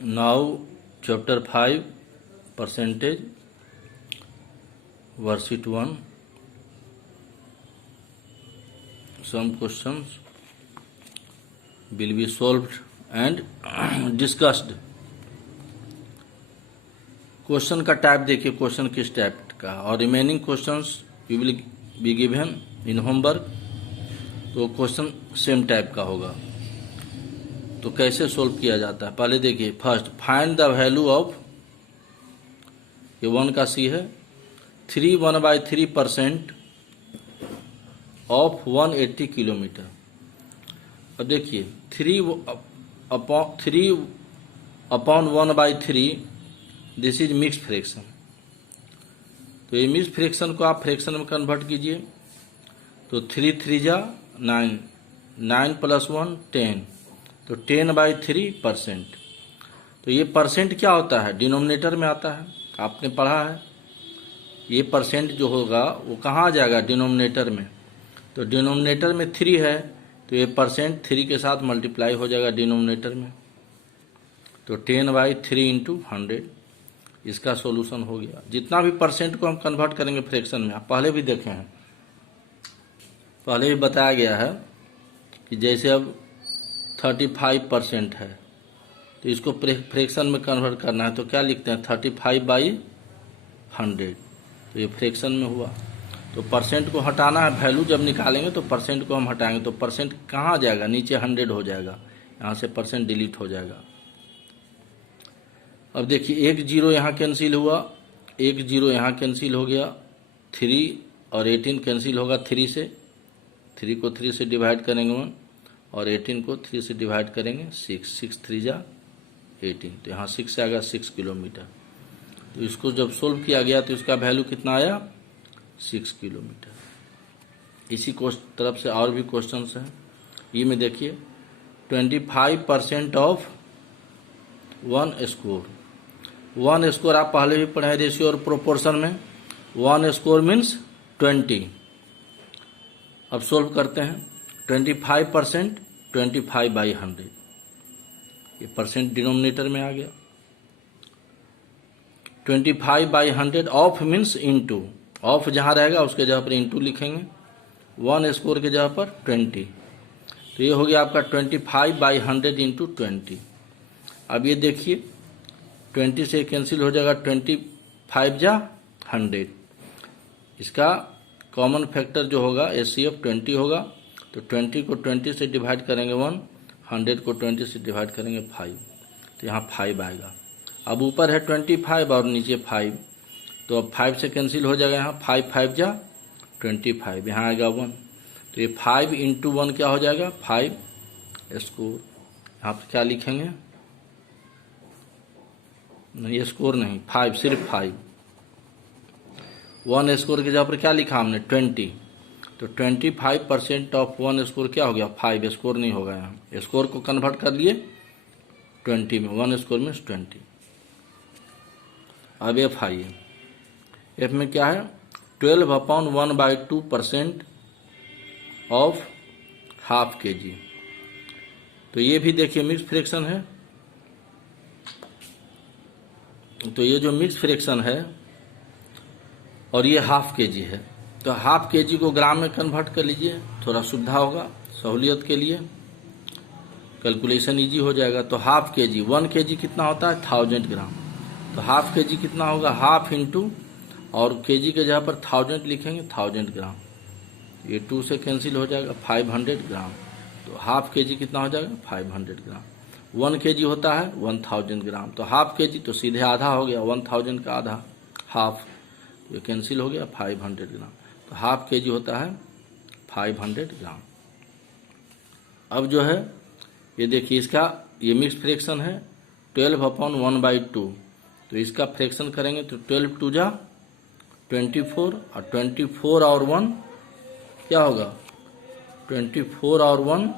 Now chapter 5 percentage worksheet 1. Some questions will be solved and discussed. Question का type देखिए, question किस type का, और remaining questions you will be given in homework. तो question same type का होगा. तो कैसे सोल्व किया जाता है पहले देखिए. First, find the value of, ये 1 का सी है, 3 1/3% ऑफ 180 किलोमीटर. अब देखिए 3 upon 1/3, this is mix fraction. तो ये मिक्स फ्रैक्शन को आप फ्रैक्शन में कन्वर्ट कीजिए. तो 3 3 जा 9, 9 + 1 10, तो 10/3%. तो ये परसेंट क्या होता है, डिनोमिनेटर में आता है, आपने पढ़ा है. ये परसेंट जो होगा वो कहाँ आ जाएगा, डिनोमिनेटर में. तो डिनोमिनेटर में 3 है, तो ये परसेंट 3 के साथ मल्टीप्लाई हो जाएगा डिनोमिनेटर में. तो 10/3 × 100 इसका सॉल्यूशन हो गया. जितना भी परसेंट को हम कन्वर्ट करेंगे फ्रैक्शन में, आप पहले भी देखे हैं, पहले भी बताया गया है कि जैसे अब 35% है, तो इसको फ्रैक्शन में कन्वर्ट करना है. तो क्या लिखते हैं, 35/100. तो ये फ्रैक्शन में हुआ. तो परसेंट को हटाना है, वैल्यू जब निकालेंगे तो परसेंट को हम हटाएंगे. तो परसेंट कहाँ आ जाएगा, नीचे 100 हो जाएगा, यहाँ से परसेंट डिलीट हो जाएगा. अब देखिए 1 0 यहाँ कैंसिल हुआ, 1 0 यहाँ कैंसिल हो गया, 3 और 18 कैंसिल होगा 3 से. 3 को 3 से डिवाइड करेंगे 1, और 18 को 3 से डिवाइड करेंगे 6, 6 3 जा 18. तो यहाँ 6 से आएगा 6 किलोमीटर. तो इसको जब सोल्व किया गया तो इसका वैल्यू कितना आया, 6 किलोमीटर. इसी तरफ से और भी क्वेश्चंस हैं. ये में देखिए 25% ऑफ 1 स्कोर. 1 स्कोर आप पहले भी पढ़े रेशियो और प्रोपोर्शन में. 1 स्कोर मीन्स 20. अब सोल्व करते हैं. 25% 25/100, ये परसेंट डिनोमिनेटर में आ गया. 25/100 ऑफ मीन्स इंटू, ऑफ जहाँ रहेगा उसके जगह पर इंटू लिखेंगे. 1 स्कोर के जगह पर 20. तो ये हो गया आपका 25/100 × 20. अब ये देखिए 20 से कैंसिल हो जाएगा, 25 जा 100. इसका कॉमन फैक्टर जो होगा HCF 20 होगा. तो 20 को 20 से डिवाइड करेंगे 1, 100 को 20 से डिवाइड करेंगे 5. तो यहाँ 5 आएगा. अब ऊपर है 25 और नीचे 5, तो अब 5 से कैंसिल हो जाएगा. यहाँ 5 5 जा 25, यहाँ आएगा 1. तो ये 5 × 1 क्या हो जाएगा, 5 स्कोर. यहाँ पर क्या लिखेंगे, नहीं स्कोर नहीं, 5, सिर्फ 5. 1 स्कोर के जगह पर क्या लिखा हमने, 20. तो 25% ऑफ 1 स्कोर क्या हो गया, 5. स्कोर नहीं होगा, यहाँ स्कोर को कन्वर्ट कर लिए 20 में. 1 स्कोर में 20. अब F आइए. F में क्या है, 12/1/2% ऑफ ½ kg. तो ये भी देखिए मिक्स फ्रैक्शन है. तो ये जो मिक्स फ्रैक्शन है और ये ½ kg है, तो ½ kg को ग्राम में कन्वर्ट कर लीजिए, थोड़ा सुविधा होगा, सहूलियत के लिए कैलकुलेशन इजी हो जाएगा. तो ½ kg, 1 kg कितना होता है, 1000 ग्राम. तो ½ kg कितना होगा, ½ इंटू, और kg के जगह पर 1000 लिखेंगे, 1000 ग्राम. ये 2 से कैंसिल हो जाएगा, 500 ग्राम. तो ½ kg कितना हो जाएगा, 500 ग्राम. 1 kg होता है 1000 ग्राम. तो ½ kg तो सीधे आधा हो गया, 1000 का आधा, हाफ. ये कैंसिल हो गया, 500 ग्राम. तो ½ kg होता है 500 ग्राम. अब जो है ये देखिए, इसका ये मिक्स फ्रैक्शन है 12/1/2. तो इसका फ्रैक्शन करेंगे तो 12 2 जा 24, और 24 और 1 क्या होगा, 24 और 1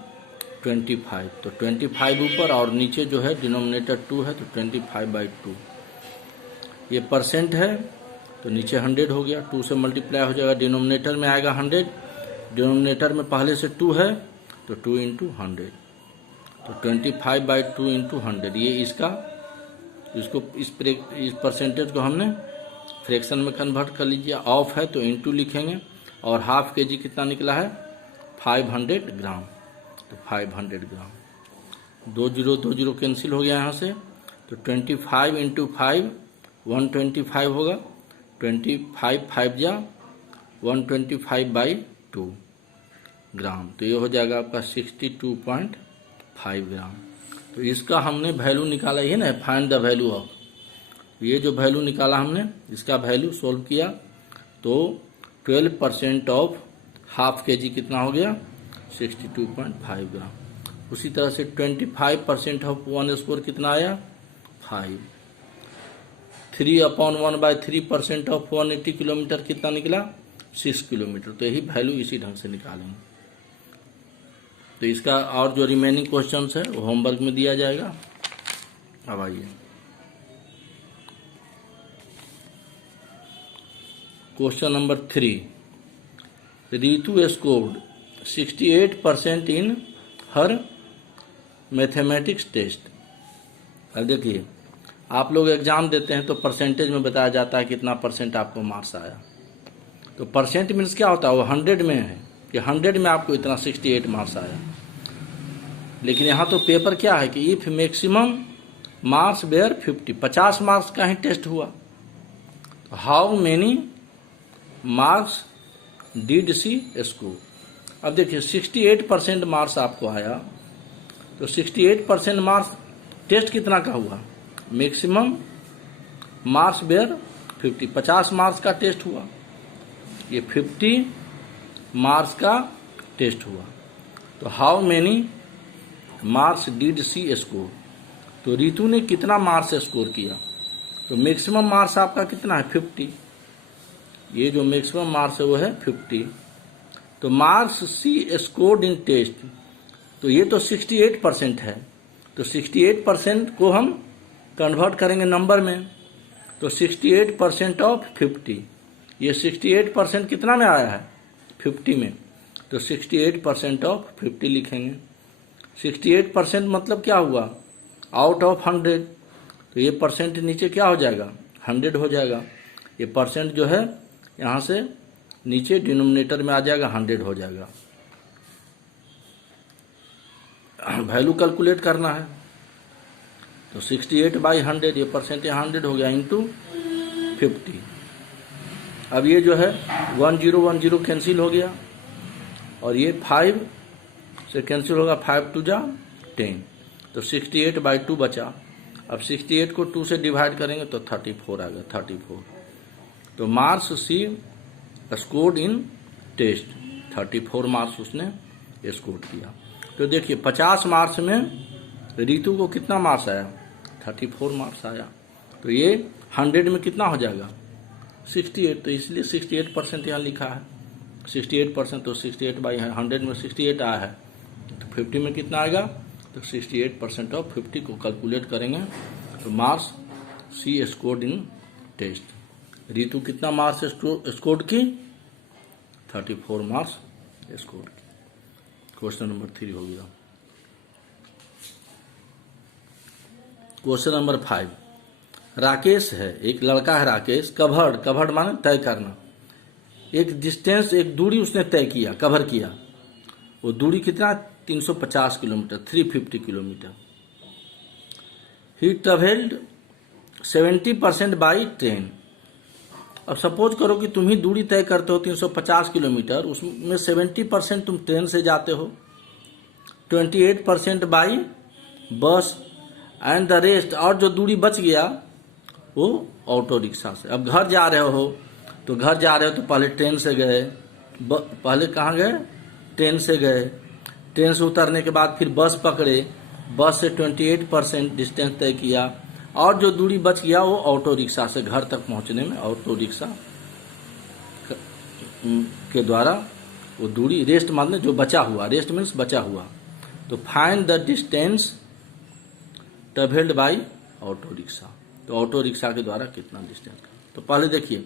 25. तो 25 ऊपर और नीचे जो है डिनोमिनेटर 2 है, तो 25/2. ये परसेंट है, तो नीचे 100 हो गया, 2 से मल्टीप्लाई हो जाएगा, डिनोमिनेटर में आएगा 100. डिनोमिनेटर में पहले से 2 है, तो 2 × 100. तो 25/2 × 100, ये इसका तो इसको इस परसेंटेज को हमने फ्रैक्शन में कन्वर्ट कर लीजिए। ऑफ है तो इनटू लिखेंगे, और हाफ के जी कितना निकला है 500 ग्राम, तो 500 ग्राम। 2 जीरो 2 जीरो कैंसिल हो गया यहाँ से, तो 25 इंटू 5 125 होगा। 25 5 जा 125/2 ग्राम, तो ये हो जाएगा आपका 62.5 ग्राम। तो इसका हमने वैल्यू निकाला, ये ना फाइंड द वैल्यू ऑफ, ये जो वैल्यू निकाला हमने इसका वैल्यू सोल्व किया तो 12% ऑफ हाफ के जी कितना हो गया 62.5 ग्राम। उसी तरह से 25% ऑफ 1 स्क्वायर कितना आया 5। 3/1/3% ऑफ 180 किलोमीटर कितना निकला 6 किलोमीटर। तो यही वैल्यू इसी ढंग से निकालेंगे। तो इसका और जो रिमेनिंग क्वेश्चंस है वो होमवर्क में दिया जाएगा। अब आइए क्वेश्चन नंबर 3। रितु स्कोर्ड 68% इन हर मैथमेटिक्स टेस्ट। अब देखिए आप लोग एग्जाम देते हैं तो परसेंटेज में बताया जाता है कितना परसेंट आपको मार्क्स आया। तो परसेंट मीन्स क्या होता है, वो 100 में है कि 100 में आपको इतना 68 मार्क्स आया। लेकिन यहाँ तो पेपर क्या है कि if maximum marks were 50 marks का ही टेस्ट हुआ। How many marks did she score. अब देखिए 68% मार्क्स आपको आया, तो 68% मार्क्स टेस्ट कितना का हुआ, मैक्सिमम मार्क्स वेयर 50 मार्क्स का टेस्ट हुआ, ये 50 मार्क्स का टेस्ट हुआ। तो how many marks did she score, तो रितु ने कितना मार्क्स स्कोर किया, तो मैक्सिमम मार्क्स आपका कितना है 50, ये जो मैक्सिमम मार्क्स है वो है 50। तो marks she scored in test, तो ये तो 68% है, तो 68% को हम कन्वर्ट करेंगे नंबर में, तो 68% ऑफ 50, ये 68% कितना में आया है 50 में, तो 68% ऑफ 50 लिखेंगे। 68% मतलब क्या हुआ आउट ऑफ 100, तो ये परसेंट नीचे क्या हो जाएगा 100 हो जाएगा। ये परसेंट जो है यहाँ से नीचे डिनोमिनेटर में आ जाएगा 100 हो जाएगा। वैल्यू कैलकुलेट करना है, तो 68/100 ये परसेंट 100 हो गया इंटू 50। अब ये जो है 1010 कैंसिल हो गया, और ये 5 से कैंसिल होगा, 5 2 जा 10, तो 68/2 बचा। अब 68 को 2 से डिवाइड करेंगे तो 34 आ गया 34। तो marks she scored in test 34 marks उसने स्कोर किया। तो देखिए 50 मार्क्स में रितु को कितना मार्क्स आया 34 मार्क्स आया, तो ये 100 में कितना हो जाएगा 68, तो इसलिए 68% यहाँ लिखा है 68%, तो 68/100 में 68 आया है, तो 50 में कितना आएगा, तो 68% ऑफ 50 को कैलकुलेट करेंगे तो marks she scored in test. Ritu कितना मार्क्स स्कोर्ड की 34 मार्क्स स्कोर की। क्वेश्चन नंबर 3 हो गया। Question number 5। राकेश है, एक लड़का है राकेश, कवर्ड माने तय करना, एक डिस्टेंस एक दूरी उसने तय किया कवर किया, वो दूरी कितना 350 kilometre 350 kilometre. He travelled 70% by train. अब सपोज करो कि तुम ही दूरी तय करते हो 350 किलोमीटर, उसमें 70% तुम ट्रेन से जाते हो, 28% by bus and the rest, और जो दूरी बच गया वो ऑटो रिक्शा से। अब घर जा रहे हो तो पहले ट्रेन से गए, पहले कहाँ गए ट्रेन से गए, ट्रेन से उतरने के बाद फिर बस पकड़े, बस से 28% डिस्टेंस तय किया, और जो दूरी बच गया वो ऑटो रिक्शा से घर तक पहुंचने में ऑटो रिक्शा के द्वारा वो दूरी रेस्ट मतलब जो बचा हुआ, रेस्ट मीन्स बचा हुआ। तो find the distance travelled by auto rickshaw, तो ऑटो रिक्शा के द्वारा कितना डिस्टेंस। तो पहले देखिए,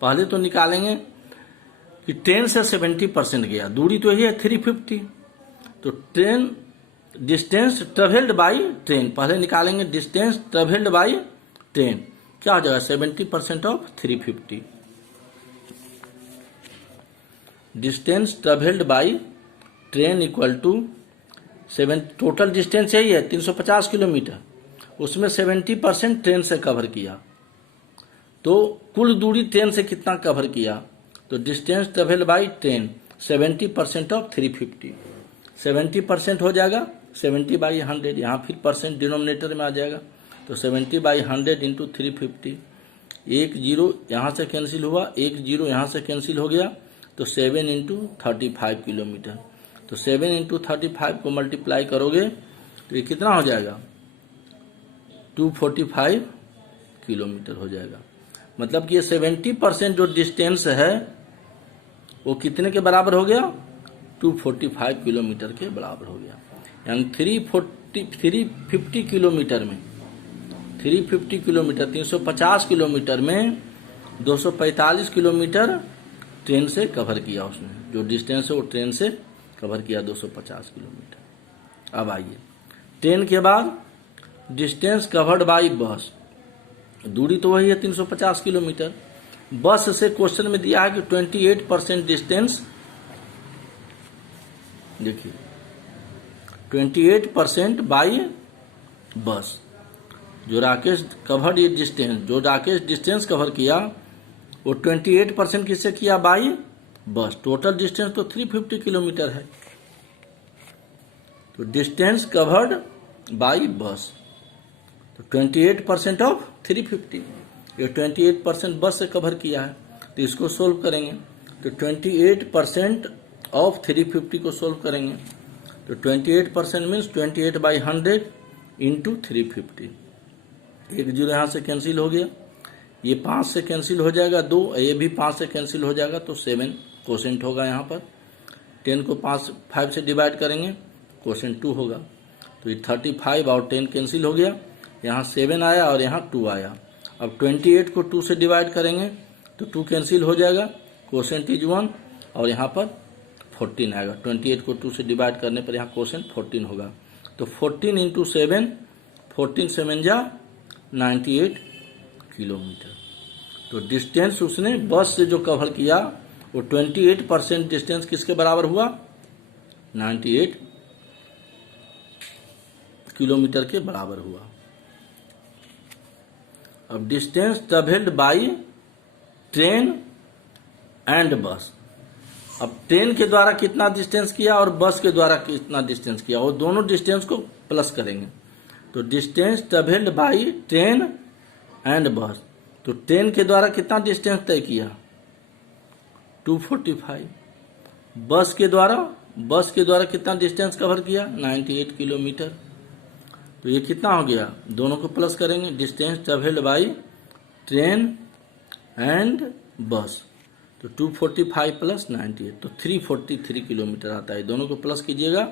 पहले तो निकालेंगे कि ट्रेन से 70% गया, दूरी तो यही है 350, तो train distance travelled by train, पहले निकालेंगे डिस्टेंस ट्रेवल्ड बाई ट्रेन, क्या हो जाएगा 70% of 350। Distance travelled by train equal to 7, total distance यही है 350 किलोमीटर, उसमें 70% ट्रेन से कवर किया, तो कुल दूरी ट्रेन से कितना कवर किया, तो distance travelled by train 70% of 350, 70% हो जाएगा 70/100, यहाँ फिर परसेंट डिनोमिनेटर में आ जाएगा, तो 70/100 इंटू 350, 1 0 यहाँ से कैंसिल हुआ, 1 0 यहाँ से कैंसिल हो गया, तो 7 इंटू 35 किलोमीटर, तो 7 इंटू 35 को मल्टीप्लाई करोगे तो ये कितना हो जाएगा 245 किलोमीटर हो जाएगा। मतलब कि ये 70% जो डिस्टेंस है वो कितने के बराबर हो गया, 245 किलोमीटर के बराबर हो गया। यानी 350 किलोमीटर में 350 किलोमीटर 350 किलोमीटर में 245 किलोमीटर ट्रेन से कवर किया उसने, जो डिस्टेंस है वो ट्रेन से कवर किया 250 किलोमीटर। अब आइए ट्रेन के बाद डिस्टेंस कवर्ड बाई बस, दूरी तो वही है 350 किलोमीटर। बस से क्वेश्चन में दिया है कि 28% डिस्टेंस, देखिए 28% बाई बस, जो राकेश कवर्ड ये डिस्टेंस, जो राकेश डिस्टेंस कवर किया वो 28% किससे किया, बाई बस। टोटल डिस्टेंस तो 350 किलोमीटर है, तो डिस्टेंस कवर्ड बाई बस, तो 28% ऑफ 350, ये 28% बस से कवर किया है, तो इसको सोल्व करेंगे, तो 28% ऑफ 350 को सोल्व करेंगे, तो 28% मीन्स 28/100 इंटू 350, 1 0 यहाँ से कैंसिल हो गया, ये 5 से कैंसिल हो जाएगा 2, ये भी 5 से कैंसिल हो जाएगा, तो 7 कोसेंट होगा यहाँ पर। 10 को 5 से डिवाइड करेंगे, कोसेंट 2 होगा, तो ये 35 और 10 कैंसिल हो गया, यहाँ 7 आया और यहाँ 2 आया। अब 28 को 2 से डिवाइड करेंगे तो 2 कैंसिल हो जाएगा, कोसेंट इज 1, और यहाँ पर 14 आएगा। 28 को 2 से डिवाइड करने पर यहाँ कोसेंट 14 होगा, तो 14 इंटू 7, 14 7 जा 98 किलोमीटर। तो डिस्टेंस उसने बस से जो कवर किया वो 28% डिस्टेंस किसके बराबर हुआ, 98 किलोमीटर के बराबर हुआ। अब distance travelled by train and बस, अब ट्रेन के द्वारा कितना डिस्टेंस किया और बस के द्वारा कितना डिस्टेंस किया, वो दोनों डिस्टेंस को प्लस करेंगे, तो distance travelled by train and बस, तो ट्रेन के द्वारा कितना डिस्टेंस तय किया 245, बस के द्वारा कितना डिस्टेंस कवर किया 98 किलोमीटर, तो ये कितना हो गया, दोनों को प्लस करेंगे, distance travelled by train and बस, तो 245 प्लस 98, तो 343 किलोमीटर आता है। दोनों को प्लस कीजिएगा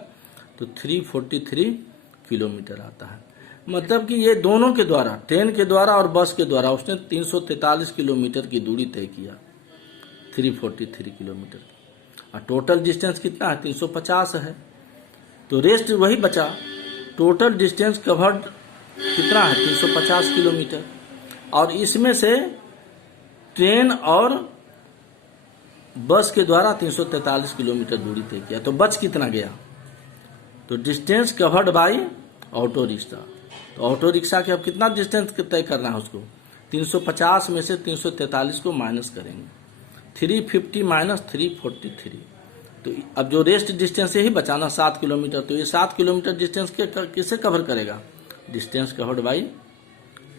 तो 343 किलोमीटर आता है। मतलब कि ये दोनों के द्वारा, ट्रेन के द्वारा और बस के द्वारा उसने 343 किलोमीटर की दूरी तय किया, 343 किलोमीटर, और टोटल डिस्टेंस कितना है 350 है, तो रेस्ट वही बचा। टोटल डिस्टेंस कवर्ड कितना है 350 किलोमीटर, और इसमें से ट्रेन और बस के द्वारा 343 किलोमीटर दूरी तय किया, तो बच कितना गया, तो distance covered by auto rickshaw, तो ऑटो रिक्शा के अब कितना डिस्टेंस तय करना है उसको, 350 में से 343 को माइनस करेंगे, 350 माइनस 343, तो अब जो रेस्ट डिस्टेंस यही बचाना 7 किलोमीटर, तो ये 7 किलोमीटर डिस्टेंस किससे कवर करेगा, distance covered by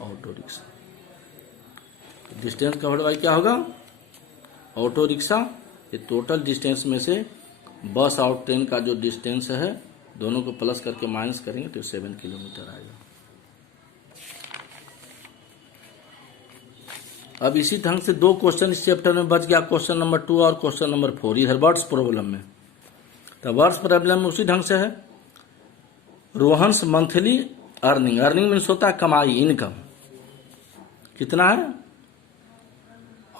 auto rickshaw. Distance covered by क्या होगा, ऑटो रिक्शा। ये टोटल डिस्टेंस में से बस और ट्रेन का जो डिस्टेंस है दोनों को प्लस करके माइनस करेंगे तो 7 किलोमीटर आएगा। अब इसी ढंग से 2 क्वेश्चन इस चैप्टर में बच गया, क्वेश्चन नंबर 2 और क्वेश्चन नंबर 4 इधर वर्ड्स प्रॉब्लम में। तो वर्ड्स प्रॉब्लम में उसी ढंग से है, Rohan's monthly earning, earning means होता है कमाई, इनकम कितना है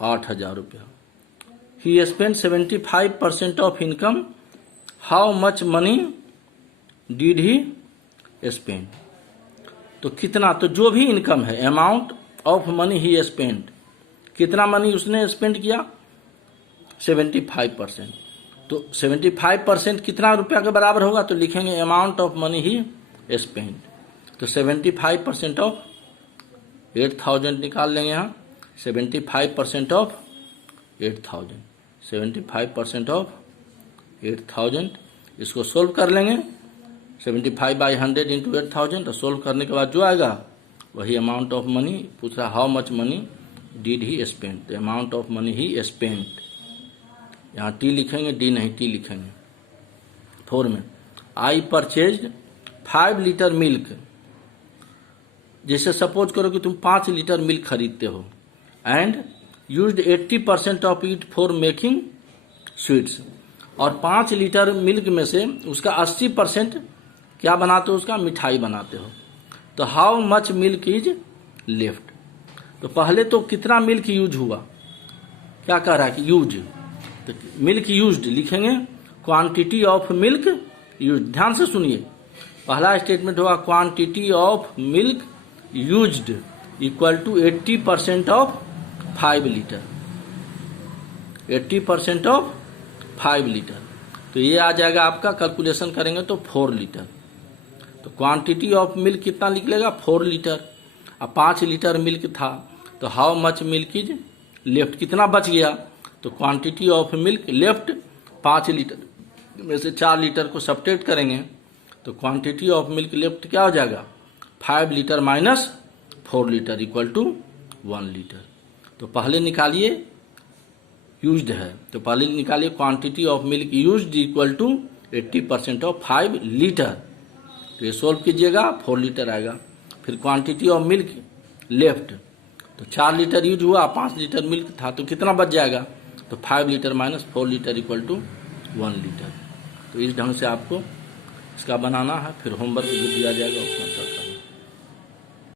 8,000 रुपया। He spend 75% of income, how much money did he spend, तो कितना, तो जो भी इनकम है amount of money he spend, कितना मनी उसने स्पेंड किया, 75%। तो 75% कितना रुपया के बराबर होगा, तो लिखेंगे amount of money he spend. तो 75% ऑफ 8000 निकाल लेंगे यहाँ, 75% ऑफ 8000, 75% ऑफ 8000, इसको सोल्व कर लेंगे 75/100 इंटू 8000। तो सोल्व करने के बाद जो आएगा वही अमाउंट ऑफ मनी पूछ रहा, how much money did he spend, तो amount of money he spend, यहाँ टी लिखेंगे, डी नहीं टी लिखेंगे। 4 में आई परचेज्ड 5 लीटर मिल्क, जैसे सपोज करो कि तुम 5 लीटर मिल्क खरीदते हो, and used 80% of it for making sweets, और 5 लीटर मिल्क में से उसका 80% क्या बनाते हो, उसका मिठाई बनाते हो। तो how much milk is left, तो पहले तो कितना मिल्क यूज हुआ, क्या कह रहा है कि यूज, तो मिल्क यूज्ड लिखेंगे क्वांटिटी ऑफ मिल्क यूज। ध्यान से सुनिए, पहला स्टेटमेंट होगा quantity of milk used equal to 80% of 5 litre, 80% of 5 litre. तो ये आ जाएगा आपका, कैलकुलेशन करेंगे तो 4 लीटर। तो क्वांटिटी ऑफ मिल्क कितना निकलेगा, 4 लीटर। अब 5 लीटर मिल्क था, तो how much milk is left, कितना बच गया, तो quantity of milk left 5 litre में से 4 लीटर को सब्ट्रैक्ट करेंगे, तो क्वांटिटी ऑफ मिल्क लेफ्ट क्या हो जाएगा, 5 litre minus 4 litre equal to 1 litre. तो पहले निकालिए यूज्ड है, तो पहले निकालिए quantity of milk used equal to 80% of 5 litre. तो ये सोल्व कीजिएगा, 4 लीटर आएगा। फिर क्वांटिटी ऑफ मिल्क लेफ्ट, तो 4 लीटर यूज हुआ, 5 लीटर मिल्क था, तो कितना बच जाएगा, तो 5 litre minus 4 litre equal to 1 litre. तो इस ढंग से आपको इसका बनाना है, फिर होमवर्क जो दिया जाएगा उसमें